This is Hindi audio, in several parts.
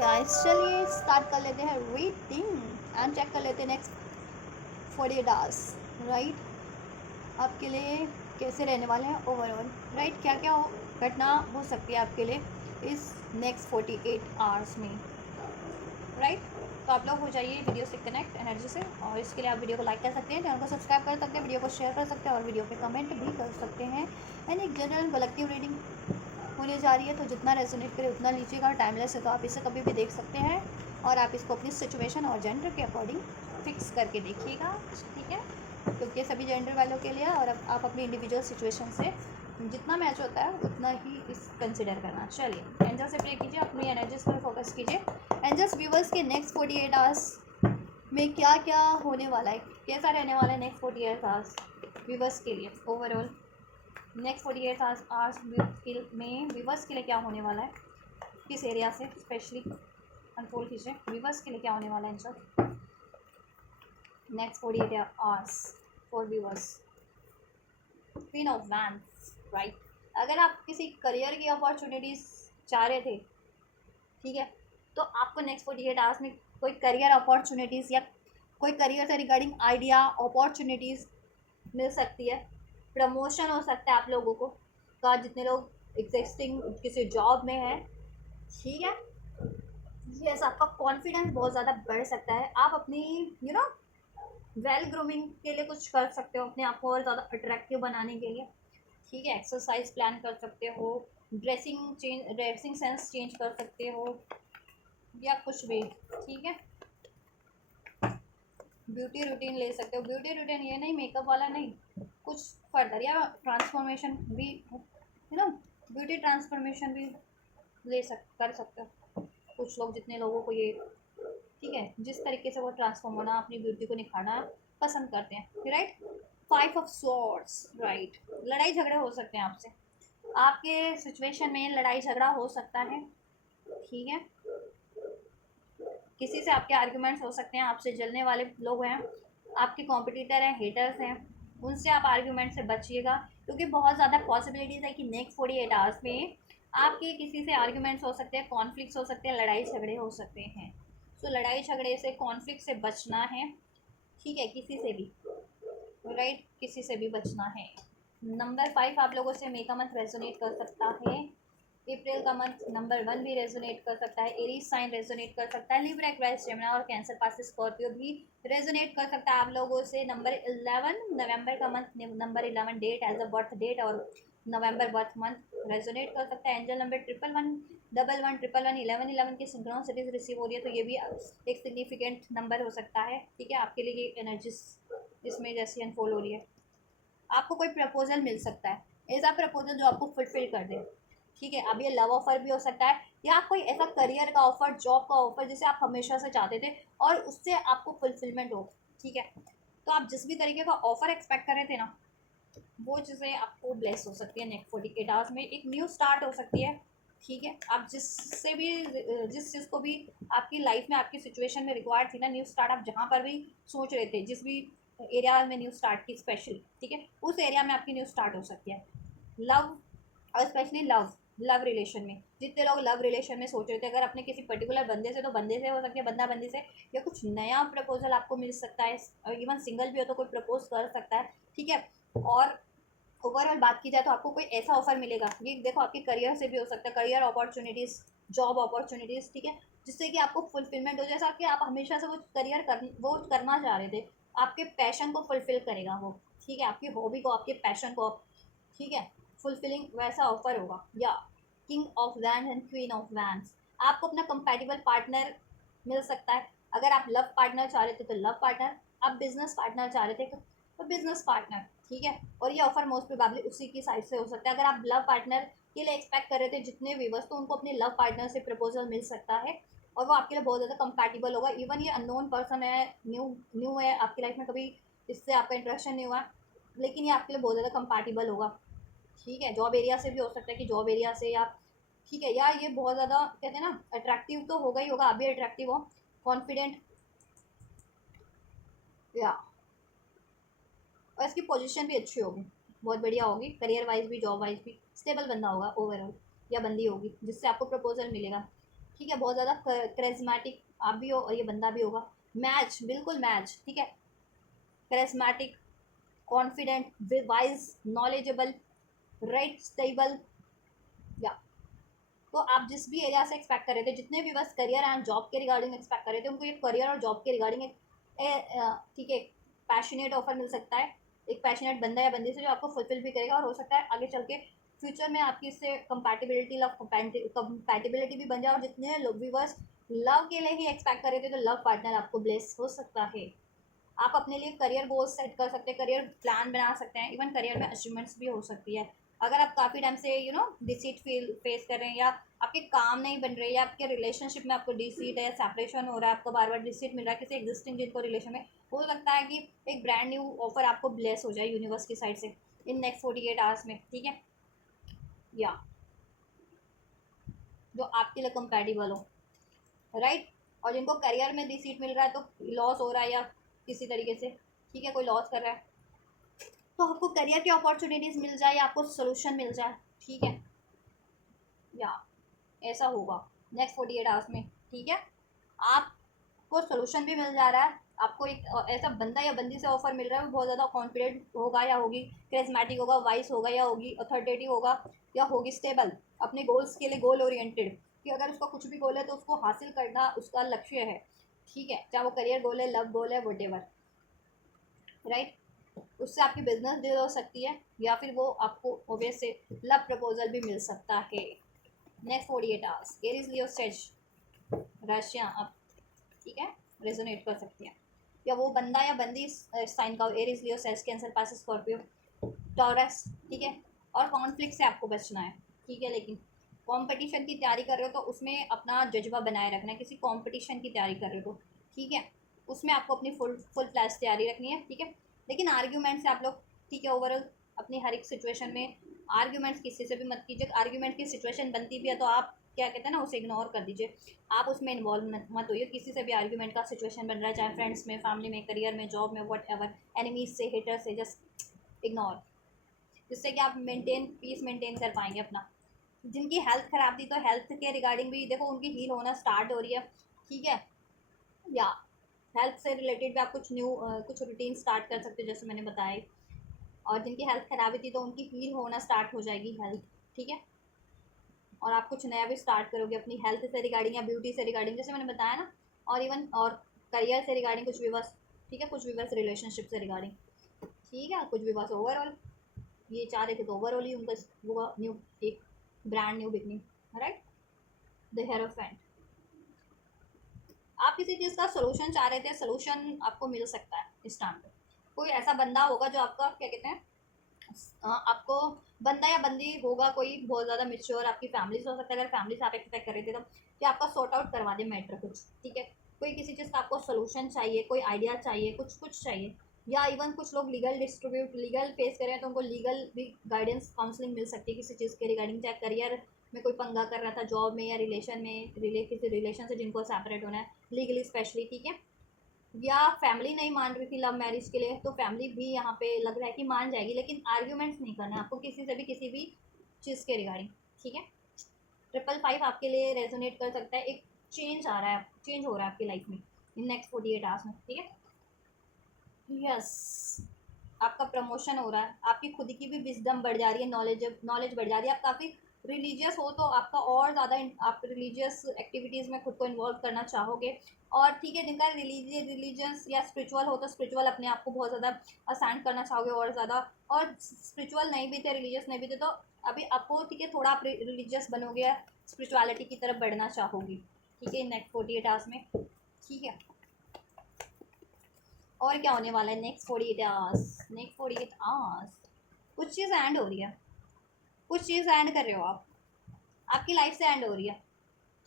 गाइस चलिए स्टार्ट कर लेते हैं रीडिंग एंड चेक कर लेते हैं नेक्स्ट 48 आवर्स राइट आपके लिए कैसे रहने वाले हैं ओवरऑल राइट क्या क्या घटना हो सकती है आपके लिए इस नेक्स्ट 48 आवर्स में राइट। तो आप लोग हो जाइए वीडियो से कनेक्ट एनर्जी से और इसके लिए आप वीडियो को लाइक कर सकते हैं, चैनल को सब्सक्राइब कर सकते हैं, वीडियो को शेयर कर सकते हैं और वीडियो पे कमेंट भी कर सकते हैं। एंड एक जनरल कलेक्टिव रीडिंग होने जा रही है तो जितना रेजोनेट करे उतना लीजिएगा। टाइमलेस है तो आप इसे कभी भी देख सकते हैं और आप इसको अपनी सिचुएशन और जेंडर के अकॉर्डिंग फिक्स करके देखिएगा, ठीक है, क्योंकि सभी जेंडर वालों के लिए और आप अपनी इंडिविजुअल सिचुएशन से जितना मैच होता है उतना ही इस कंसिडर करना। चलिए एंजल से प्रे कीजिए, अपनी एनर्जीज पर फोकस कीजिए। एंजल्स व्यूवर्स के नेक्स्ट 48 आवर्स में क्या क्या होने वाला है, कैसा रहने वाला है नेक्स्ट 48 आवर्स व्यूवर्स के लिए ओवरऑल। नेक्स्ट 48 आवर्स में व्यूवर्स के लिए क्या होने वाला है, किस एरिया से स्पेशली अनफोल्ड कीजिए। व्यूवर्स के लिए क्या होने वाला है angel next 48 hours for viewers. Queen of wands right. अगर आप किसी करियर की अपॉर्चुनिटीज़ चाह रहे थे, ठीक है, तो आपको नेक्स्ट 48 आवर्स में कोई करियर अपॉर्चुनिटीज़ या कोई करियर से रिगार्डिंग आइडिया अपॉर्चुनिटीज़ मिल सकती है। प्रमोशन हो सकता है आप लोगों को का, जितने लोग एग्जिस्टिंग किसी जॉब में हैं, ठीक है। यस, आपका कॉन्फिडेंस बहुत ज़्यादा बढ़ सकता है। आप अपनी वेल ग्रूमिंग के लिए कुछ कर सकते हो, अपने आप को और ज़्यादा अट्रैक्टिव बनाने के लिए, ठीक है। एक्सरसाइज प्लान कर सकते हो, ड्रेसिंग सेंस चेंज कर सकते हो या कुछ भी, ठीक है। ब्यूटी रूटीन ले सकते हो। ब्यूटी रूटीन ये नहीं मेकअप वाला नहीं, कुछ फर्दर या ट्रांसफॉर्मेशन भी ब्यूटी ट्रांसफॉर्मेशन भी कर सकते हो। कुछ लोग, जितने लोगों को ये, ठीक है, जिस तरीके से वो ट्रांसफॉर्म होना, अपनी ब्यूटी को निखारना पसंद करते हैं, राइट। 5 of swords right. लड़ाई झगड़े हो सकते हैं आपसे, आपके सिचुएशन में लड़ाई झगड़ा हो सकता है, ठीक है। किसी से आपके आर्ग्यूमेंट्स हो सकते हैं, आपसे जलने वाले लोग हैं, आपके कॉम्पिटिटर हैं, हेटर्स हैं, उनसे आप आर्ग्यूमेंट से बचिएगा, क्योंकि बहुत ज़्यादा पॉसिबिलिटीज़ है कि नेक्स्ट 48 आवर्स में आपके किसी से आर्ग्यूमेंट्स हो सकते हैं, कॉन्फ्लिक्ट्स हो सकते हैं, लड़ाई झगड़े हो सकते हैं। तो लड़ाई झगड़े से, कॉन्फ्लिक्ट से बचना है, ठीक है, किसी से भी, राइट, किसी से भी बचना है। नंबर 5 आप लोगों से मे का मंथ रेजोनेट कर सकता है। अप्रैल का मंथ नंबर 1 भी रेजोनेट कर सकता है। एरीज साइन रेजोनेट कर सकता है। लिब्रा, एक्वारियस, जेमिनी और कैंसर पास स्कॉर्पियो भी रेजोनेट कर सकता है आप लोगों से। नंबर 11 नवंबर का month, number 11 date as a birth date और नवंबर बर्थ मंथ रेजोनेट कर सकता है। एंजल नंबर 111 11 111 11 11 की सिंक्रोनिसिटीज रिसीव हो रही है, तो ये भी एक सिग्निफिकेंट नंबर हो सकता है, ठीक है। आपके लिए ये एनर्जीज इसमें जैसी अनफोल्ड हो रही है, आपको कोई प्रपोजल मिल सकता है, ऐसा प्रपोजल जो आपको फुलफिल कर दे, ठीक है। अब ये लव ऑफर भी हो सकता है या कोई ऐसा करियर का ऑफर, जॉब का ऑफर जिसे आप हमेशा से चाहते थे और उससे आपको फुलफिलमेंट हो, ठीक है। तो आप जिस भी तरीके का ऑफर एक्सपेक्ट कर रहे थे ना, वो चीज़ें आपको ब्लेस हो सकती है नेक्स्ट 48 आवर्स में। एक न्यू स्टार्ट हो सकती है, ठीक है। आप जिस चीज़ को भी आपकी लाइफ में, आपकी सिचुएशन में रिक्वायर्ड थी ना न्यू स्टार्ट, आप जहाँ पर भी सोच रहे थे, जिस भी एरिया में न्यू स्टार्ट की स्पेशली, ठीक है, उस एरिया में आपकी न्यू स्टार्ट हो सकती है। लव और स्पेशली लव रिलेशन में, जितने लोग लव रिलेशन में सोच रहे थे, अगर अपने किसी पर्टिकुलर बंदे से, तो बंदे से हो सकती है, बंदा बंदी से, या कुछ नया प्रपोजल आपको मिल सकता है। इवन सिंगल भी हो तो कोई प्रपोज कर सकता है, ठीक है। और ओवरऑल बात की जाए तो आपको कोई ऐसा ऑफर मिलेगा, ये देखो आपके करियर से भी हो सकता है, करियर अपॉर्चुनिटीज़, जॉब अपॉर्चुनिटीज़, ठीक है, जिससे कि आपको फुलफिलमेंट हो, जैसा कि आप हमेशा से वो करना चाह रहे थे, आपके पैशन को फुलफिल करेगा वो, ठीक है, आपकी हॉबी को, आपके पैशन को, ठीक है, फुलफिलिंग वैसा ऑफर होगा। या king of wands and queen of wands, आपको अपना कंपैटिबल पार्टनर मिल सकता है। अगर आप लव पार्टनर चाह रहे थे तो लव पार्टनर, आप बिजनेस पार्टनर चाह रहे थे तो बिजनेस पार्टनर, ठीक है। और ये ऑफर मोस्ट प्रोबेबली उसी की साइड से हो सकता है। अगर आप लव पार्टनर के लिए एक्सपेक्ट कर रहे थे जितने व्यूवर्स, तो उनको अपने लव पार्टनर से प्रपोजल मिल सकता है और वो आपके लिए बहुत ज़्यादा कंपैटिबल होगा। इवन ये अननोन पर्सन है, न्यू न्यू है आपकी लाइफ में, कभी इससे आपका इंट्रैक्शन नहीं हुआ, लेकिन ये आपके लिए बहुत ज़्यादा कंपैटिबल होगा, ठीक है। जॉब एरिया से भी हो सकता है कि जॉब एरिया से, या ठीक है, या ये बहुत ज़्यादा कहते हैं ना अट्रैक्टिव तो होगा ही होगा, आप भी अट्रैक्टिव हो, कॉन्फिडेंट, या और इसकी पोजीशन भी अच्छी होगी, बहुत बढ़िया होगी, करियर वाइज भी, जॉब वाइज भी स्टेबल बंदा होगा ओवरऑल, या बंदी होगी जिससे आपको प्रपोजल मिलेगा, ठीक है, बहुत ज़्यादा करिज्मेटिक आप भी हो और ये बंदा भी होगा, मैच, बिल्कुल मैच, ठीक है, charismatic, confident, wise, knowledgeable, right, stable, या तो आप जिस भी एरिया से एक्सपेक्ट कर रहे थे, जितने भी बस करियर एंड जॉब के रिगार्डिंग एक्सपेक्ट कर रहे थे, उनको एक करियर और जॉब के रिगार्डिंग एक ठीक है पैशनेट ऑफर मिल सकता है, एक पैशनेट बंदा या बंदी से जो आपको फुलफिल भी करेगा, और हो सकता है आगे चल के फ्यूचर में आपकी इससे कंपैटिबिलिटी लव कंपैटिबिलिटी भी बन जाए, और जितने लोग भी बस लव के लिए ही एक्सपेक्ट कर रहे थे तो लव पार्टनर आपको ब्लेस हो सकता है। आप अपने लिए करियर गोल्स सेट कर सकते हैं, करियर प्लान बना सकते हैं, इवन करियर में अचीवमेंट्स भी हो सकती है। अगर आप काफ़ी टाइम से डिसीट फील फेस कर रहे हैं, या आपके काम नहीं बन रहे, या आपके रिलेशनशिप में आपको डिसीट है या सेपरेशन हो रहा है, आपको बार बार डिसीट मिल रहा है किसी एग्जिस्टिंग जिनको रिलेशन में, हो सकता है कि एक ब्रांड न्यू ऑफर आपको ब्लेस हो जाए यूनिवर्स की साइड से इन नेक्स्ट 48 आवर्स में, ठीक है, या जो आपके लिए कंपेटेबल हो, राइट। और जिनको करियर में डिसीट मिल रहा है तो लॉस हो रहा है या किसी तरीके से, ठीक है, कोई लॉस कर रहा है, तो आपको करियर की अपॉर्चुनिटीज़ मिल जाए या आपको सोल्यूशन मिल जाए, ठीक है, या ऐसा होगा नेक्स्ट 48 आवर्स में, ठीक है। आपको सोल्यूशन भी मिल जा रहा है, आपको एक ऐसा बंदा या बंदी से ऑफर मिल रहा है, वो बहुत ज़्यादा कॉन्फिडेंट होगा या होगी, करिस्मेटिक होगा, वाइस होगा या होगी, अथॉरिटेटिव होगा या होगी, स्टेबल, अपने गोल्स के लिए गोल ओरिएंटेड, कि अगर उसका कुछ भी गोल है तो उसको हासिल करना उसका लक्ष्य है, ठीक है, चाहे वो करियर गोल है, लव गोल है, वट एवर, राइट। उससे आपकी बिजनेस डील हो सकती है, या फिर वो आपको ओबियस से लव प्रपोजल भी मिल सकता है next 48 hours. Aries Leo says Russia आप, ठीक है, रेजोनेट कर सकती हैं, या वो बंदा या बंदी साइन का एरीज लियो सेज कैंसर पास स्कॉर्पियो टॉरस, ठीक है। और कॉन्फ्लिक्ट से आपको बचना है, ठीक है, लेकिन कंपटीशन की तैयारी कर रहे हो तो उसमें अपना जज्बा बनाए रखना है, किसी कंपटीशन की तैयारी कर रहे हो तो, ठीक है, उसमें आपको अपनी फुल फुल फ्लैश तैयारी रखनी है, ठीक है। लेकिन आर्ग्यूमेंट से आप लोग, ठीक है, ओवरऑल अपनी हर एक सिचुएशन में आर्ग्यूमेंट्स किसी से भी मत कीजिए, आर्ग्यूमेंट की सिचुएशन बनती भी है तो आप क्या कहते हैं ना, उसे इग्नोर कर दीजिए, आप उसमें इन्वॉल्व मत होइए, किसी से भी आर्ग्यूमेंट का सिचुएशन बन रहा है, चाहे फ्रेंड्स में, फैमिली में, करियर में, जॉब में, वट एवर, एनिमीज से, हेटर से, जस्ट इग्नोर, जिससे कि आप मेंटेन पीस मेंटेन कर पाएंगे अपना। जिनकी हेल्थ ख़राब थी तो हेल्थ के रिगार्डिंग भी देखो उनकी हील होना स्टार्ट हो रही है, ठीक है, या हेल्थ से रिलेटेड भी आप कुछ न्यू कुछ रूटीन स्टार्ट कर सकते हो जैसे मैंने बताया, और जिनकी हेल्थ खराबी थी तो उनकी हील होना स्टार्ट हो जाएगी हेल्थ, ठीक है, और आप कुछ नया भी स्टार्ट करोगे अपनी हेल्थ से रिगार्डिंग या ब्यूटी से रिगार्डिंग जैसे मैंने बताया ना, और इवन और करियर से रिगार्डिंग कुछ भी बस, ठीक है, कुछ भी बस रिलेशनशिप से रिगार्डिंग, ठीक है, कुछ भी बस ओवरऑल ये चाह रहे थे तो ओवरऑल ही उनका होगा न्यू एक brand new beginning, right, the hierophant. आप किसी चीज़ का सोल्यूशन चाह रहे थे, सोल्यूशन आपको मिल सकता है इस टाइम पे, कोई ऐसा बंदा होगा जो आपका क्या कहते हैं आपको बंदा या बंदी होगा कोई बहुत ज़्यादा मिच्योर, आपकी फैमिली से हो सकता है, अगर फैमिली से आप एक्सपेक्ट कर रहे थे तो कि आपका सॉर्ट आउट करवा दे मैटर कुछ, ठीक है, कोई किसी चीज़ का आपको सोल्यूशन चाहिए, कोई आइडिया चाहिए, कुछ कुछ चाहिए, या इवन कुछ लोग लीगल फेस कर रहे हैं तो उनको लीगल भी गाइडेंस काउंसलिंग मिल सकती है किसी चीज़ के रिगार्डिंग, चाहे करियर में कोई पंगा कर रहा था, जॉब में या रिलेशन में, किसी रिलेशन से जिनको सेपरेट होना है लीगली स्पेशली, ठीक है, या फैमिली नहीं मान रही थी लव मैरिज के लिए तो फैमिली भी यहाँ पे लग रहा है कि मान जाएगी, लेकिन आर्ग्यूमेंट्स नहीं करना है आपको किसी से भी किसी भी चीज़ के रिगार्डिंग, ठीक है। 555 आपके लिए रेजोनेट कर सकता है, एक चेंज आ रहा है, चेंज हो रहा है आपकी लाइफ में इन नेक्स्ट 48 आवर्स में, ठीक है, यस, आपका प्रमोशन हो रहा है, आपकी खुद की भी विजडम बढ़ जा रही है, नॉलेज बढ़ जा रही है, आप काफ़ी रिलीजियस हो तो आपका और ज़्यादा आप रिलीजियस एक्टिविटीज़ में खुद को इन्वॉल्व करना चाहोगे, और ठीक है, जिनका रिलीजियस या स्पिरिचुअल हो तो स्पिरिचुअल अपने आप को बहुत ज़्यादा असाइन करना चाहोगे और ज़्यादा, और स्पिरिचुअल नहीं भी थे, रिलीजियस नहीं भी थे तो अभी आपको, ठीक है, थोड़ा आप रिलीजियस बनोगे, स्पिरिचुअलिटी की तरफ बढ़ना चाहोगी, ठीक है, नेक्स्ट 48 आवर्स में, ठीक है। और क्या होने वाला है नेक्स्ट 48 आवर्स, नेक्स्ट 48 आवर्स कुछ चीज़ एंड हो रही है, कुछ चीज़ एंड कर रहे हो आप, आपकी लाइफ से एंड हो रही है,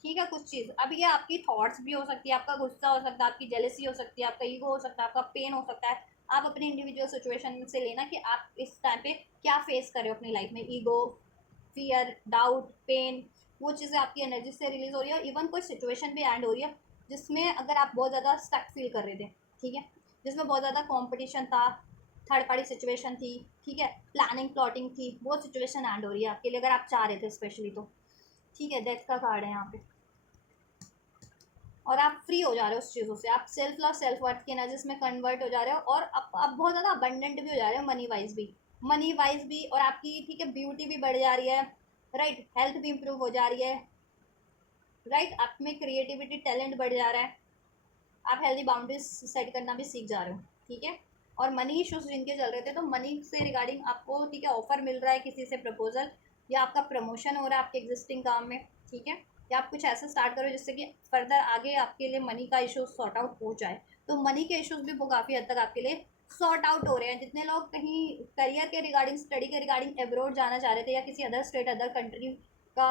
ठीक है, कुछ चीज़ अब ये आपकी थॉट्स भी हो सकती है, आपका गुस्सा हो सकता है, आपकी जेलसी हो सकती है, आपका ईगो हो सकता है, आपका पेन हो सकता है, आप अपनी इंडिविजुअल सिचुएशन से लेना कि आप इस टाइम पे क्या फेस कर रहे हो अपनी लाइफ में, ईगो, फियर, डाउट, पेन, वो चीज़ें आपकी एनर्जी से रिलीज हो रही है, इवन कोई सिचुएशन भी एंड हो रही है जिसमें अगर आप बहुत ज़्यादा स्टक फील कर रहे थे, ठीक है, जिसमें बहुत ज़्यादा कॉम्पिटिशन था, थर्ड पार्टी सिचुएशन थी, ठीक है, प्लानिंग प्लॉटिंग थी, वो सिचुएशन एंड हो रही है आपके लिए अगर आप चाह रहे थे स्पेशली तो, ठीक है, डेथ का कार्ड है यहाँ पे, और आप फ्री हो जा रहे हो उस चीज़ों से, आप सेल्फ लव सेल्फ वर्थ की एनर्जीज में कन्वर्ट हो जा रहे हो, और आप बहुत ज़्यादा अबंडेंट भी हो जा रहे हो मनी वाइज भी, और आपकी ठीक है ब्यूटी भी बढ़ जा रही है, राइट, हेल्थ भी इंप्रूव हो जा रही है, राइट, आप में क्रिएटिविटी टैलेंट बढ़ जा रहा है, आप हेल्दी बाउंड्रीज सेट करना भी सीख जा रहे हो, ठीक है। और मनी इश्यूज जिनके चल रहे थे, तो मनी से रिगार्डिंग आपको ठीक है ऑफर मिल रहा है किसी से, प्रपोजल, या आपका प्रमोशन हो रहा है आपके एग्जिस्टिंग काम में, ठीक है, या आप कुछ ऐसा स्टार्ट करो जिससे कि फर्दर आगे आपके लिए मनी का इशू सॉर्ट आउट हो जाए। तो मनी के इश्यूज भी वो काफ़ी हद तक आपके लिए सॉर्ट आउट हो रहे हैं। जितने लोग कहीं करियर के रिगार्डिंग, स्टडी के रिगार्डिंग एब्रोड जाना चाह रहे थे, या किसी अदर स्टेट अदर कंट्री का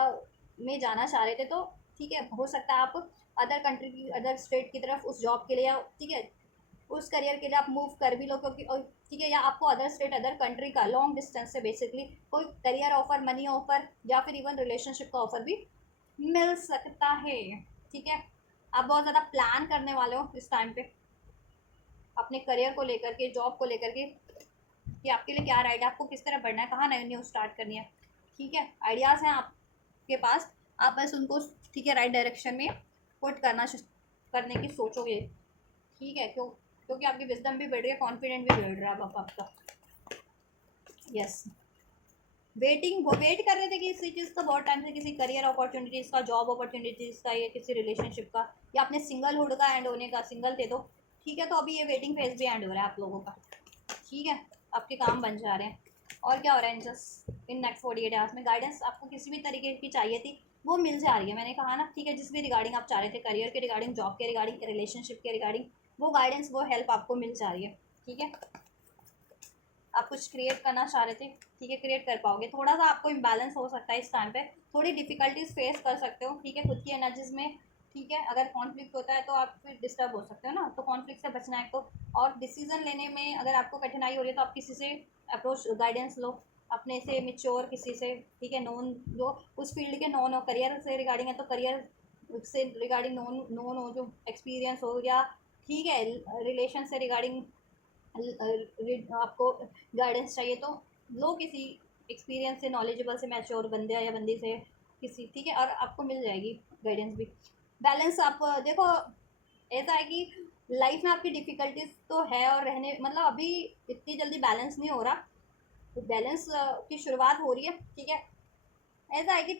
में जाना चाह रहे थे, तो ठीक है हो सकता है आप अदर कंट्री की, अदर स्टेट की तरफ उस जॉब के लिए, या ठीक है उस करियर के लिए आप मूव कर भी लो, क्योंकि ठीक है, या आपको अदर स्टेट अदर कंट्री का लॉन्ग डिस्टेंस से बेसिकली कोई करियर ऑफर, मनी ऑफर, या फिर इवन रिलेशनशिप का ऑफर भी मिल सकता है, ठीक है। आप बहुत ज़्यादा प्लान करने वाले हो इस टाइम पे अपने करियर को लेकर के, जॉब को लेकर के, कि आपके लिए क्या राइट है, आपको किस तरह बढ़ना है, कहाँ नई न्यू स्टार्ट करनी है, ठीक है। आइडियाज़ हैं आपके पास, आप बस उनको ठीक है राइट डायरेक्शन में पुट करने की सोचोगे, ठीक है, क्योंकि आपकी विजडम भी बढ़ रही है, कॉन्फिडेंट भी बढ़ रहा है अब आपका। यस, वो वेट कर रहे थे कि इसी चीज़ का बहुत टाइम से, किसी करियर अपॉर्चुनिटीज़ का, जॉब अपॉर्चुनिटीज़ का, या किसी रिलेशनशिप का, या अपने सिंगलहुड का एंड होने का, सिंगल थे तो ठीक है, तो अभी ये वेटिंग फेज भी एंड हो रहा है आप लोगों का, ठीक है, आपके काम बन जा रहे हैं। और क्या हो रहा है इन नेक्स्ट 48 आवर्स में, गाइडेंस आपको किसी भी तरीके की चाहिए थी वो मिल जा रही है, मैंने कहा ना, ठीक है, जिस भी रिगार्डिंग आप चाह रहे थे, करियर के रिगार्डिंग, जॉब के रिगार्डिंग, रिलेशनशिप के रिगार्डिंग, वो गाइडेंस, वो हेल्प आपको मिल जा रही है, ठीक है। आप कुछ क्रिएट करना चाह रहे थे, ठीक है, क्रिएट कर पाओगे। थोड़ा सा आपको इम्बैलेंस हो सकता है इस टाइम पे, थोड़ी डिफिकल्टीज फेस कर सकते हो, ठीक है, खुद की एनर्जीज में, ठीक है। अगर कॉन्फ्लिक्ट होता है तो आप फिर डिस्टर्ब हो सकते हो ना, तो कॉन्फ्लिक्ट से बचना है तो। और डिसीजन लेने में अगर आपको कठिनाई हो रही है तो आप किसी से अप्रोच, गाइडेंस लो, अपने से मिच्योर किसी से, ठीक है, नॉन, जो उस फील्ड के नॉन हो, करियर से रिगार्डिंग है तो करियर से रिगार्डिंग नॉन नॉन हो, जो एक्सपीरियंस हो, या ठीक है रिलेशन से रिगार्डिंग आपको गाइडेंस चाहिए तो लो किसी एक्सपीरियंस से, नॉलेजेबल से, मैच्योर बंदे या बंदी से किसी, ठीक है, और आपको मिल जाएगी गाइडेंस भी। बैलेंस आप देखो, ऐसा है कि लाइफ में आपकी डिफ़िकल्टीज तो है, और रहने मतलब अभी इतनी जल्दी बैलेंस नहीं हो रहा, तो बैलेंस की शुरुआत हो रही है, ठीक है। ऐसा है कि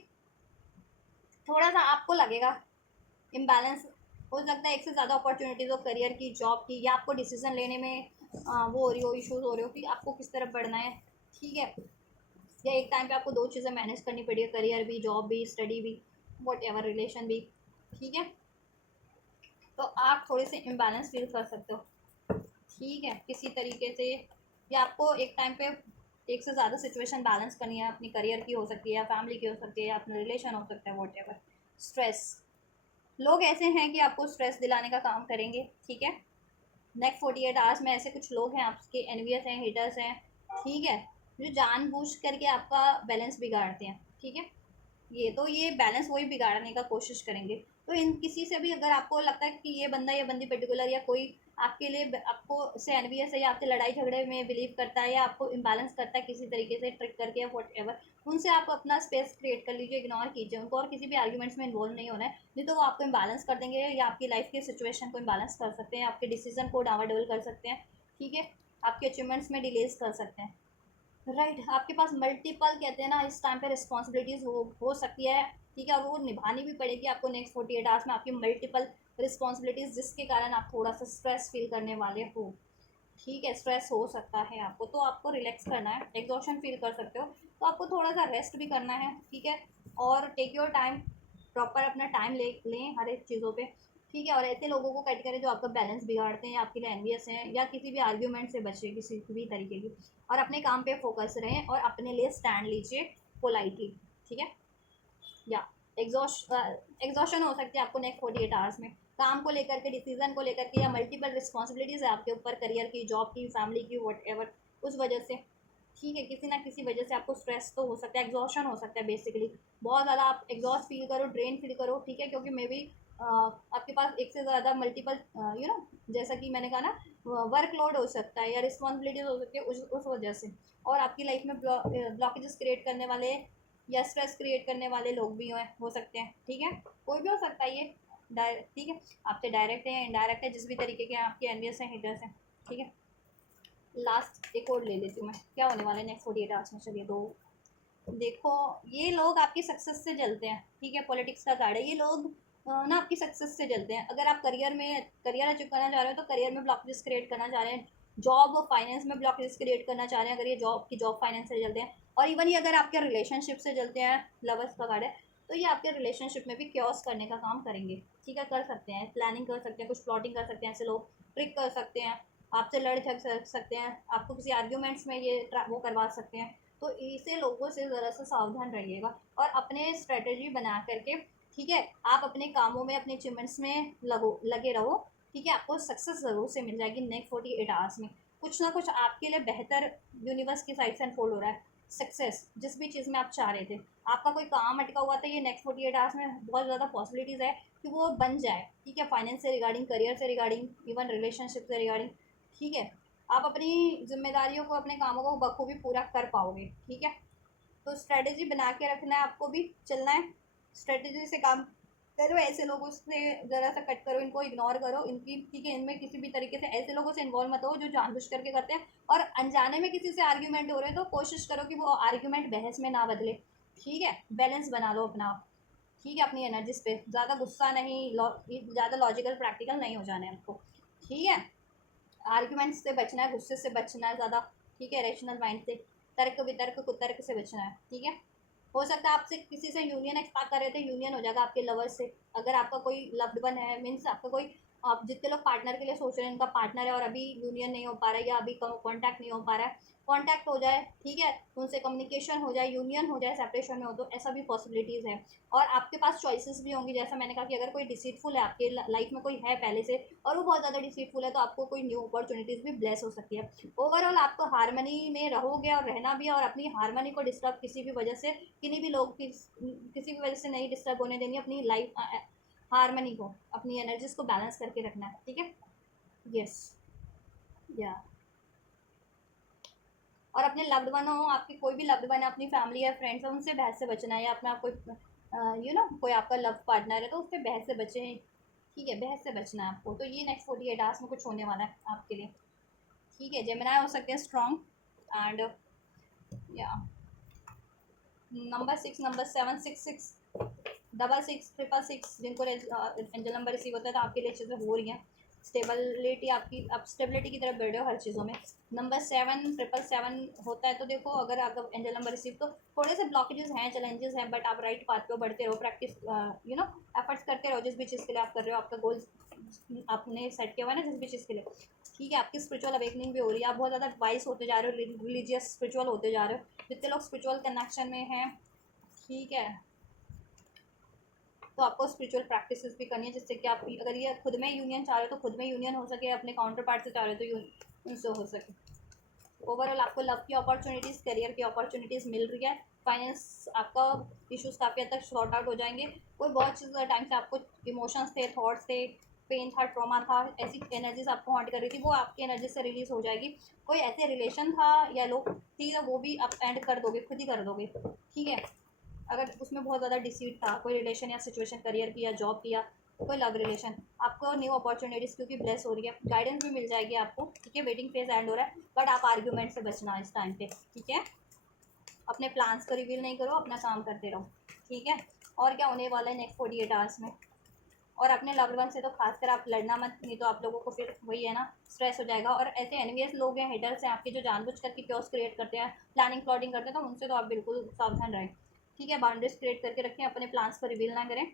थोड़ा सा आपको लगेगा इम्बैलेंस, हो सकता है एक से ज़्यादा अपॉर्चुनिटीज़ हो, करियर की, जॉब की, या आपको डिसीजन लेने में वो हो रही हो, इश्यूज हो रहे हो कि आपको किस तरफ बढ़ना है, ठीक है, या एक टाइम पे आपको दो चीज़ें मैनेज करनी पड़ी है, करियर भी, जॉब भी, स्टडी भी, वट एवर, रिलेशन भी, ठीक है, तो आप थोड़े से इम्बैलेंस फील कर सकते हो, ठीक है, किसी तरीके से, या आपको एक टाइम पे एक से ज़्यादा सिचुएशन बैलेंस करनी है, अपनी करियर की हो सकती है, या फैमिली की हो सकती है, या अपना रिलेशन हो सकता है, वट एवर। स्ट्रेस, लोग ऐसे हैं कि आपको स्ट्रेस दिलाने का काम करेंगे, ठीक है। नेक्स्ट 48 आवर्स में ऐसे कुछ लोग हैं आपके एनवियस हैं, हेटर्स हैं, ठीक है, जो जानबूझ करके आपका बैलेंस बिगाड़ते हैं, ठीक है। ये बैलेंस वही बिगाड़ने का कोशिश करेंगे। तो इन किसी से भी अगर आपको लगता है कि ये बंदा या बंदी पर्टिकुलर, या कोई आपके लिए आपको से एनवियस है, या आपसे लड़ाई झगड़े में बिलीव करता है, या आपको इम्बैलेंस करता है किसी तरीके से ट्रिक करके, या वट एवर, उनसे आप अपना स्पेस क्रिएट कर लीजिए, इग्नोर कीजिए उनको, और किसी भी आर्ग्यूमेंट्स में इन्वॉल्व नहीं होना है, नहीं तो वो आपको इम्बैलेंस कर देंगे, या आपकी लाइफ के सिचुएशन को इम्बैलेंस कर सकते हैं, आपके डिसीजन को डावाडोल कर सकते हैं, ठीक है, आपके अचीवमेंट्स में डिलेज कर सकते हैं, राइट। आपके पास मल्टीपल कहते हैं ना इस टाइम पे रिस्पॉन्सिबिलिटीज़ हो सकती है, ठीक है, और वो निभानी भी पड़ेगी आपको नेक्स्ट 48 आवर्स में, आपकी मल्टीपल रिस्पॉन्सिबिलिटीज़, जिसके कारण आप थोड़ा सा स्ट्रेस फील करने वाले हो, ठीक है, स्ट्रेस हो सकता है आपको, तो आपको रिलैक्स करना है, एग्जॉशन फील कर सकते हो, तो आपको थोड़ा सा रेस्ट भी करना है, ठीक है, और टेक योर टाइम, प्रॉपर अपना टाइम लें हर एक चीज़ों पे, ठीक है, और ऐसे लोगों को कट करें जो आपका बैलेंस बिगाड़ते हैं, आपके लिए एनवियस हैं, या किसी भी आर्ग्यूमेंट से बचे किसी भी तरीके की, और अपने काम पे फोकस रहें, और अपने लिए स्टैंड लीजिए पोलाइटली, ठीक है। या एग्जॉशन हो सकती है आपको नेक्स्ट 48 आवर्स में, काम को लेकर के, डिसीजन को लेकर के, या मल्टीपल रिस्पॉन्सिबिलिटीज़ है आपके ऊपर, करियर की, जॉब की, फैमिली की, वट एवर, उस वजह से, ठीक है, किसी ना किसी वजह से आपको स्ट्रेस तो हो सकता है, एग्जॉशन हो सकता है बेसिकली, बहुत ज़्यादा आप एग्जॉस्ट फील करो, ड्रेन फील करो, ठीक है, क्योंकि मे बी आपके पास एक से ज़्यादा मल्टीपल जैसा कि मैंने कहा ना, वर्कलोड हो सकता है, या रिस्पॉन्सिबिलिटीज़ हो सकती है उस वजह से, और आपकी लाइफ में ब्लॉकेजेस क्रिएट करने वाले या स्ट्रेस क्रिएट करने वाले लोग भी हो सकते हैं, ठीक है, कोई भी हो सकता है ये, ठीक है, आपसे डायरेक्ट है या इनडायरेक्ट है, जिस भी तरीके के आपके एनवियस हैं, हिटर्स हैं, ठीक है। लास्ट एक और ले लेती हूँ मैं, क्या होने वाला है नेक्स्ट 48 आवर्स में। चलिए दो, देखो ये लोग आपकी सक्सेस से जलते हैं, ठीक है, पॉलिटिक्स का कार्ड है, ये लोग ना आपकी सक्सेस से जलते हैं। अगर आप करियर अचीव करना चाह रहे हो तो करियर में ब्लॉकेज क्रिएट करना चाह रहे हैं, जॉब और फाइनेंस में ब्लॉकेज क्रिएट करना चाह रहे हैं, अगर ये जॉब फाइनेंस से जलते हैं। और इवन ये अगर आपके रिलेशनशिप से जलते हैं, लवर्स का कार्ड है, तो ये आपके रिलेशनशिप में भी क्योस करने का काम करेंगे, ठीक है, कर सकते हैं, प्लानिंग कर सकते हैं, कुछ प्लॉटिंग कर सकते हैं, ऐसे लोग ट्रिक कर सकते हैं, आपसे लड़ झग सकते हैं, आपको किसी आर्ग्यूमेंट्स में ये वो करवा सकते हैं। तो ऐसे लोगों से ज़रा सा सावधान रहिएगा और अपने स्ट्रेटजी बना करके, ठीक है, आप अपने कामों में, अपने अचीवमेंट्स में लगे रहो, ठीक है, आपको सक्सेस ज़रूर से मिल जाएगी नेक्स्ट 48 आवर्स में। कुछ ना कुछ आपके लिए बेहतर यूनिवर्स की साइड से अनफोल्ड हो रहा है, सक्सेस जिस भी चीज़ में आप चाह रहे थे, आपका कोई काम अटका हुआ था, ये नेक्स्ट 48 आवर्स में बहुत ज़्यादा पॉसिबिलिटीज़ है कि वो बन जाए, ठीक है, फाइनेंस से रिगार्डिंग, करियर से रिगार्डिंग, इवन रिलेशनशिप से रिगार्डिंग, ठीक है। आप अपनी जिम्मेदारियों को, अपने कामों को बखूबी पूरा कर पाओगे, ठीक है। तो स्ट्रेटजी बना के रखना है, आपको भी चलना है, स्ट्रेटजी से काम करो, ऐसे लोगों से ज़रा सा कट करो, इनको इग्नोर करो, इनकी, ठीक है, इनमें किसी भी तरीके से ऐसे लोगों से इन्वॉल्व मत हो जो जानबूझ करके करते हैं। और अनजाने में किसी से आर्ग्यूमेंट हो रहे हैं तो कोशिश करो कि वो आर्ग्यूमेंट बहस में ना बदले, ठीक है, बैलेंस बना लो अपना, ठीक है, अपनी एनर्जीज पे ज़्यादा गुस्सा नहीं, ज़्यादा लॉजिकल प्रैक्टिकल नहीं हो जाना है आपको, ठीक है। आर्ग्यूमेंट्स से बचना है, गुस्से से बचना है ज़्यादा, ठीक है, रैशनल माइंड से, तर्क वितर्क कुतर्क से बचना है, ठीक है। हो सकता है आपसे किसी से यूनियन एक्सपेक्ट कर रहे थे, यूनियन हो जाएगा आपके लवर से। अगर आपका कोई लव्ड वन है, मीन्स आपका कोई, आप जितने लोग पार्टनर के लिए सोच रहे हैं उनका पार्टनर है और अभी यूनियन नहीं हो पा रहा है या अभी कॉन्टैक्ट नहीं हो पा रहा है, कॉन्टैक्ट हो जाए, ठीक है, उनसे कम्युनिकेशन हो जाए, यूनियन हो जाए, सेपरेशन में हो, तो ऐसा भी पॉसिबिलिटीज़ है। और आपके पास चॉइसेस भी होंगी, जैसा मैंने कहा कि अगर कोई डिसीटफुल है आपके लाइफ में, कोई है पहले से और वो बहुत ज़्यादा डिसीटफुल है, तो आपको कोई न्यू अपॉर्चुनिटीज़ भी ब्लेस हो सकती है। ओवरऑल आपको हारमनी में रहोगे और रहना भी है, और अपनी हारमनी को डिस्टर्ब किसी भी वजह से, किन्हीं भी लोग की किसी भी वजह से नहीं डिस्टर्ब होने देनी, अपनी लाइफ हारमनी को, अपनी एनर्जीज को बैलेंस करके रखना है, ठीक है। यस, या और अपने लव्ड वन हो, आपकी कोई भी लव्ड वन है, अपनी फैमिली या फ्रेंड्स है, उनसे बहस से बचना है, या अपना कोई कोई आपका लव पार्टनर है तो उससे बहस से बचें, ठीक है, बहस से बचना है आपको। तो ये नेक्स्ट 48 आवर्स में कुछ होने वाला है आपके लिए, ठीक है। जेमिनाई हो सकते हैं स्ट्रॉन्ग, एंड या नंबर 6, नंबर 7, 6, 6, 6, जिनको एंजल नंबर रिसीव होता है, तो आपके लिए चीज़ें हो रही हैं, स्टेबिलिटी, आपकी आप स्टेबिलिटी की तरफ बढ़ रहे हो हर चीज़ों में। नंबर 7, 7, होता है, तो देखो अगर आपका एंजल नंबर रिसीव, तो थोड़े से ब्लॉकेजेस हैं, चैलेंजेस हैं, बट आप राइट पाथ पे बढ़ते रहो, प्रैक्टिस एफर्ट्स करते रहो, जिस भी चीज़ के लिए आप कर रहे हो, आपका गोल आपने सेट किया हुआ है ना, जिस भी चीज़ के लिए, ठीक है। आपकी स्पिरिचुअल अवेकनिंग भी हो रही है, आप बहुत ज़्यादा वाइस होते जा रहे हो, रिलीजियस स्पिरिचुअल होते जा रहे हो, जितने लोग स्पिरिचुअल कनेक्शन में हैं, ठीक है, तो आपको स्पिरिचुअल प्रैक्टिसेस भी करनी है, जिससे कि आप, अगर ये खुद में यूनियन चाह रहे हो तो खुद में यूनियन हो सके, अपने काउंटर पार्ट से चाह रहे हो तो उनसे हो सके। ओवरऑल आपको लव की अपॉर्चुनिटीज़, करियर की अपॉर्चुनिटीज़ मिल रही है, फाइनेंस आपका इश्यूज़ काफ़ी हद तक सॉर्ट आउट हो जाएंगे। कोई बहुत चीज़ टाइम से आपको इमोशंस थे, थॉट्स थे, पेन था, ट्रॉमा था, ऐसी एनर्जीज आपको हॉन्ट कर रही थी, वो आपकी एनर्जी से रिलीज़ हो जाएगी। कोई ऐसे रिलेशन था या लोग थी, वो भी आप एंड कर दोगे, खुद ही कर दोगे, ठीक है। अगर उसमें बहुत ज़्यादा डिसीट था, कोई रिलेशन या सिचुएशन, करियर की या जॉब की या कोई लव रिलेशन, आपको न्यू अपॉर्चुनिटीज़ क्योंकि ब्लेस हो रही है, गाइडेंस भी मिल जाएगी आपको, ठीक है। वेटिंग फेज एंड हो रहा है, बट आप आर्ग्यूमेंट से बचना इस टाइम पे, ठीक है। अपने प्लान्स को रिवील नहीं करो, अपना काम करते रहो, ठीक है। और क्या होने वाला है नेक्स्ट 48 आवर्स में, और अपने लव्ड वन से तो खासकर आप लड़ना मत, नहीं तो आप लोगों को फिर वही है ना, स्ट्रेस हो जाएगा। और ऐसे एनवियस लोग हैं, हेटर्स हैं आपके, जो जानबूझ करके क्योस क्रिएट करते हैं, प्लानिंग प्लॉटिंग करते हैं, तो उनसे तो आप बिल्कुल सावधान रहें, ठीक है। बाउंड्रीज क्रिएट करके रखें, अपने प्लान्स को रिवील ना करें,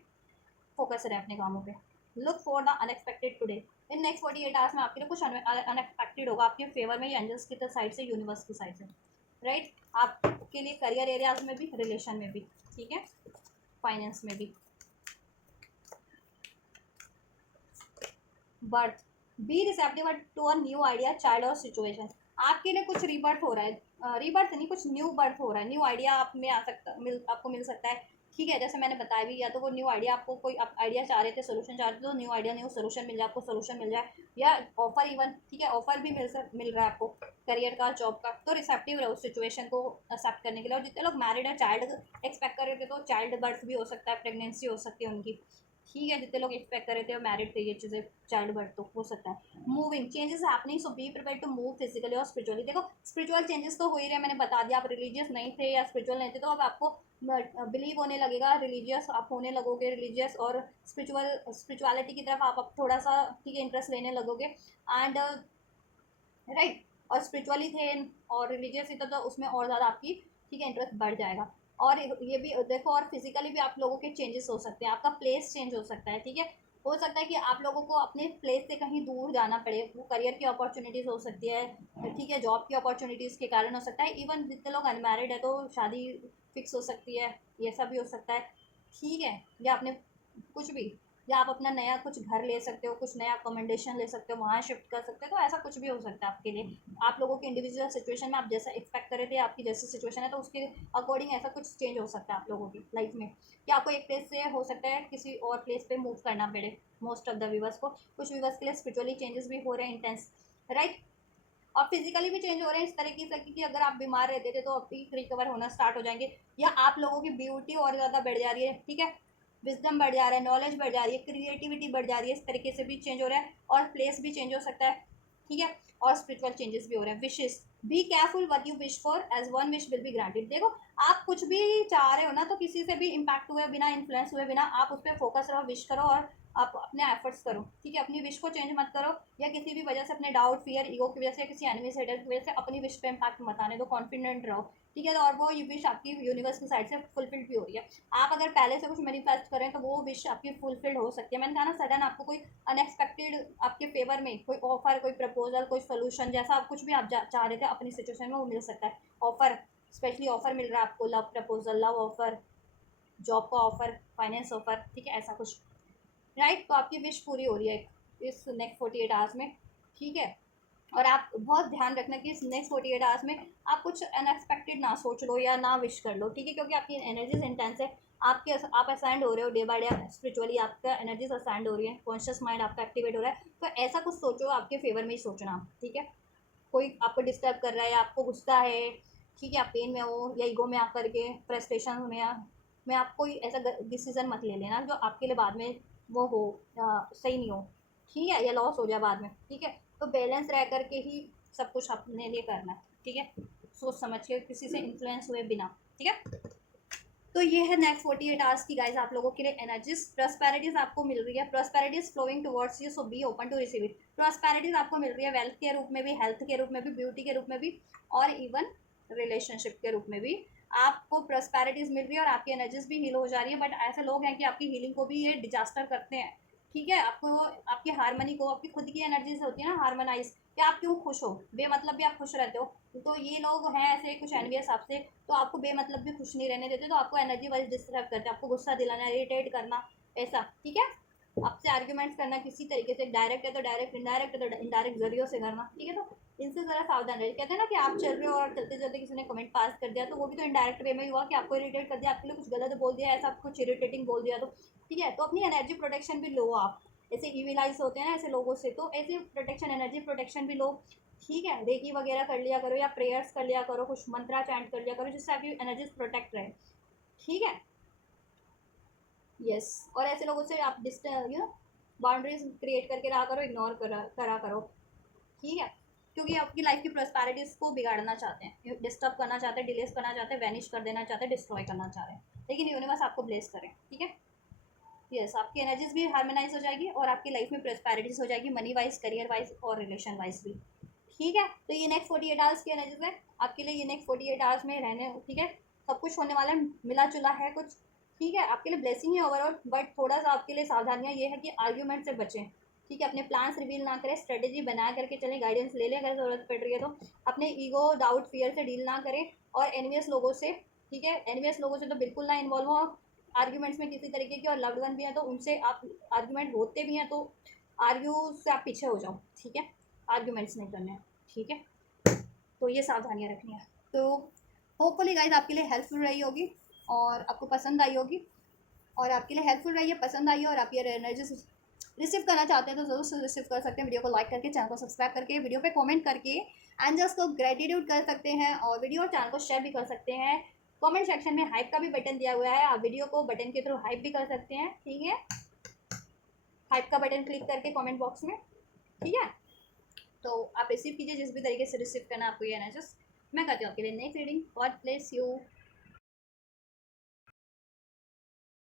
फोकस रहें अपने कामों पे। Look for the unexpected today, in next 48 hours में आपके लिए कुछ अनएक्सपेक्टेड होगा आपके फेवर में, या एंजल्स की साइड से, यूनिवर्स की साइड से, राइट। आपके लिए करियर एरियाज में भी, रिलेशन में भी, ठीक है, फाइनेंस में भी। Birth, be receptive to a new idea, child और सिचुएशन, आपके लिए कुछ रीबर्थ हो रहा है, रीबर्थ नहीं, कुछ न्यू बर्थ हो रहा है, न्यू आइडिया आप में आ सकता, आपको मिल सकता है, ठीक है। जैसे मैंने बताया भी, या तो वो न्यू आइडिया, आपको कोई आप आइडिया चाह रहे थे, सोल्यूशन चाह रहे थे, तो न्यू आइडिया, न्यू सोल्यूशन मिल जाए, आपको सोल्यूशन मिल जाए, या ऑफर इवन, ठीक है, ऑफर भी मिल रहा है आपको करियर का, जॉब का, तो रिसेप्टिव रहो उस सिचुएशन को एक्सेप्ट करने के लिए। और जितने लोग मैरिड है, चाइल्ड एक्सपेक्ट कर रहे थे, तो चाइल्ड बर्थ भी हो सकता है, प्रेगनेंसी हो सकती है उनकी, ठीक है, जितने लोग एक्सपेक्ट कर रहे थे मैरिड थे ये चीज़ें, चाइल्ड बर्थ तो हो सकता है। Moving changes happening, so be prepare to move physically और स्पिरिचुअली। देखो स्पिरिचुअल चेंजेस तो हो ही रहे, मैंने बता दिया। आप रिलीजियस नहीं थे या स्पिरिचुअल नहीं थे, तो अब आपको बिलीव होने लगेगा, रिलीजियस आप होने लगोगे, रिलीजियस और स्पिरिचुअलिटी की तरफ आप थोड़ा सा ठीक है इंटरेस्ट लेने लगोगे। एंड राइट, और स्पिरिचुअली थे और रिलीजियस ही तो उसमें और ज़्यादा आपकी ठीक है इंटरेस्ट बढ़ जाएगा। और ये भी देखो, और फिजिकली भी आप लोगों के चेंजेस हो सकते हैं, आपका प्लेस चेंज हो सकता है। ठीक है, हो सकता है कि आप लोगों को अपने प्लेस से कहीं दूर जाना पड़े, वो करियर की अपॉर्चुनिटीज़ हो सकती है, ठीक है, जॉब की अपॉर्चुनिटीज़ के कारण हो सकता है। इवन जितने लोग अनमैरिड है तो शादी फिक्स हो सकती है, ये सब भी हो सकता है। ठीक है, या आपने कुछ भी, या आप अपना नया कुछ घर ले सकते हो, कुछ नया अकोमोडेशन ले सकते हो, वहाँ शिफ्ट कर सकते हो, तो ऐसा कुछ भी हो सकता है आपके लिए। आप लोगों के इंडिविजुअल सिचुएशन में आप जैसा एक्सपेक्ट कर रहे थे, आपकी जैसी सिचुएशन है, तो उसके अकॉर्डिंग ऐसा कुछ चेंज हो सकता है आप लोगों की लाइफ में, कि आपको एक प्लेस से हो सकता है किसी और प्लेस पे मूव करना पड़े। मोस्ट ऑफ द व्यूवर्स को, कुछ व्यूवर्स के लिए स्पिरिचुअली चेंजेस भी हो रहे हैं इंटेंस, राइट। और फिजिकली भी चेंज हो रहे हैं इस तरीके से कि अगर आप बीमार रहते थे तो अभी रिकवर होना स्टार्ट हो जाएंगे, या आप लोगों की ब्यूटी और ज़्यादा बढ़ जा रही है। ठीक है, विजडम बढ़ जा रहा है, नॉलेज बढ़ जा रही है, क्रिएटिविटी बढ़ जा रही है, इस तरीके से भी चेंज हो रहा है। और प्लेस भी चेंज हो सकता है। ठीक है, और स्पिरिचुअल चेंजेस भी हो रहे हैं। Wishes, be careful what you wish for, as one wish will be granted. देखो आप कुछ भी चाह रहे हो ना, तो किसी से भी इम्पैक्ट हुए बिना, इन्फ्लुएंस हुए बिना, आप उस पर फोकस रहो, विश करो और आप अपने एफर्ट्स करो। ठीक है, अपनी विश को चेंज मत करो, या किसी भी वजह से अपने डाउट, फियर, ईगो की वजह से, किसी एनिमी सेटर की वजह से अपनी विश पे इम्पैक्ट मत आने दो, कॉन्फिडेंट रहो। ठीक है, और वो ये विश आपकी यूनिवर्स की साइड से फुलफिल्ड भी हो रही है। आप अगर पहले से कुछ मैनिफेस्ट करें तो वो विश आपकी फुलफिल्ड हो सकती है। मैंने कहा ना, सडन आपको कोई अनएक्सपेक्टेड आपके फेवर में कोई ऑफर, कोई प्रपोजल, कोई सोल्यूशन, जैसा आप कुछ भी आप चाह रहे थे अपनी सिचुएशन में, वो मिल सकता है। ऑफर, स्पेशली ऑफर मिल रहा है आपको, love proposal, love offer, job का ऑफर, फाइनेंस ऑफर, ठीक है, ऐसा कुछ, राइट। तो आपकी विश पूरी हो रही है इस नेक्स्ट 48 आवर्स में। ठीक है, और आप बहुत ध्यान रखना कि इस नेक्स्ट 48 आवर्स में आप कुछ अनएक्सपेक्टेड ना सोच लो या ना विश कर लो। ठीक है, क्योंकि आपकी एनर्जीज इंटेंस है, आप असाइंड हो रहे हो डे बाय डे, स्पिरिचुअली आपका एनर्जीज असाइंड हो रही है, कॉन्शियस माइंड आपका एक्टिवेट हो रहा है। तो ऐसा कुछ सोचो आपके फेवर में ही सोचना। ठीक है, कोई आपको डिस्टर्ब कर रहा है या आपको गुस्सा है, ठीक है, आप पेन में हो या ईगो में आकर के फ्रस्ट्रेशन में आप कोई ऐसा डिसीजन मत ले लेना जो आपके लिए बाद में वो हो सही नहीं हो। ठीक है, या लॉस हो जाए बाद में। ठीक है, तो बैलेंस रह करके ही सब कुछ अपने लिए करना है। ठीक है, सोच समझ के, किसी से इन्फ्लुएंस हुए बिना। ठीक है, तो ये है नेक्स्ट 48 आवर्स की गाइज आप लोगों के लिए एनर्जीज। प्रॉस्पेरिटीज आपको मिल रही है, prosperities flowing towards you, so be open to receive it. Prosperities आपको मिल रही है वेल्थ के रूप में भी, हेल्थ के रूप में भी, ब्यूटी के रूप में भी, और इवन रिलेशनशिप के रूप में भी आपको प्रॉस्पेरिटीज मिल रही है। और आपकी एनर्जीज भी हील हो जा रही है। बट ऐसे लोग हैं कि आपकी हीलिंग को भी ये डिजास्टर करते हैं। ठीक है, आपको आपकी हारमनी को, आपकी खुद की एनर्जीज होती है ना हारमोनाइज, कि आप क्यों खुश हो, बेमतलब भी आप खुश रहते हो। तो ये लोग हैं ऐसे कुछ एनवियस आपसे, तो आपको बेमतलब भी खुश नहीं रहने देते, तो आपको एनर्जी वाइज डिस्टर्ब करते हैं, आपको गुस्सा दिलाना, इरिटेट करना, ऐसा। ठीक है, आपसे आर्ग्यूमेंट्स करना किसी तरीके से, डायरेक्ट है तो डायरेक्ट, इनडायरेक्ट है तो इनडायरेक्ट जरियों से करना। ठीक है, तो इनसे ज़रा सावधान रहिए। कहते हैं ना कि आप चल रहे हो और चलते चलते किसी ने कमेंट पास कर दिया, तो वो भी तो इनडायरेक्ट वे में ही हुआ कि आपको इरिटेट कर दिया, आपके लिए कुछ गलत बोल दिया, ऐसा कुछ इरिटेटिंग बोल दिया। तो ठीक है, तो अपनी एनर्जी प्रोटेक्शन भी लो आप। ऐसे ईविलाइज होते हैं ना ऐसे लोगों से, तो ऐसे प्रोटेक्शन, एनर्जी प्रोटेक्शन भी लो। ठीक है, रेकी वगैरह कर लिया करो, या प्रेयर्स कर लिया करो, कुछ मंत्रा चैंट कर लिया करो, जिससे आपकी एनर्जीज प्रोटेक्ट रहे। ठीक है, यस। और ऐसे लोगों से आप बाउंड्रीज क्रिएट करके रहा करो, इग्नोर करा करो। ठीक है, क्योंकि आपकी लाइफ की प्रॉस्पेरिटीज को बिगाड़ना चाहते हैं, डिस्टर्ब करना चाहते हैं, डिलेस करना चाहते हैं, वैनिश कर देना चाहते हैं, डिस्ट्रॉय करना चाह रहे हैं। लेकिन यूनिवर्स आपको ब्लेस करें। ठीक है, यस, आपकी एनर्जीज भी हार्मोनाइज हो जाएगी और आपकी लाइफ में प्रॉस्पेरिटीज हो जाएगी, मनी वाइज, करियर वाइज और रिलेशन वाइज भी। ठीक है, तो ये नेक्स्ट 48 आवर्स की एनर्जीज है आपके लिए, ये नेक्स्ट 48 आवर्स में रहने। ठीक है, सब कुछ होने वाला है, मिला जुला है कुछ। ठीक है, आपके लिए ब्लेसिंग है ओवरऑल, बट थोड़ा सा आपके लिए सावधानियाँ ये है कि आर्ग्यूमेंट से बचें। ठीक है, अपने प्लान्स रिवील ना करें, स्ट्रेटेजी बना करके चलें, गाइडेंस ले लें अगर ज़रूरत पड़ रही है तो। अपने ईगो, डाउट, फियर से डील ना करें, और एनवियस लोगों से, ठीक है, एनवियस लोगों से तो बिल्कुल ना इन्वॉल्व हो आर्ग्यूमेंट्स में किसी तरीके के। और लव्ड वन भी है तो उनसे आप आर्ग्यूमेंट होते भी हैं तो आर्ग्यू से आप पीछे हो जाओ। ठीक है, आर्ग्यूमेंट्स नहीं करने हैं। ठीक है, तो ये सावधानियाँ रखनी है। तो होपफुली गाइज आपके लिए हेल्पफुल रही होगी और आपको पसंद आई होगी, और आपके लिए हेल्पफुल रही है, पसंद आई है, और आप ये एनर्जी रिसीव करना चाहते हैं तो जरूर से रिसीव कर सकते हैं। वीडियो को लाइक करके, चैनल को सब्सक्राइब करके, वीडियो पे कमेंट करके एंजल्स को ग्रेटिट्यूड कर सकते हैं, और वीडियो और चैनल को शेयर भी कर सकते हैं। कमेंट सेक्शन में हाइप का भी बटन दिया हुआ है, आप वीडियो को बटन के थ्रू हाइप भी कर सकते हैं। ठीक है, हाइप का बटन क्लिक करके कमेंट बॉक्स में, ठीक है। तो आप रिसीव कीजिए जिस भी तरीके से रिसीव करना आपको ये एनएचएस। मैं करती हूँ आपके लिए next reading. God bless you.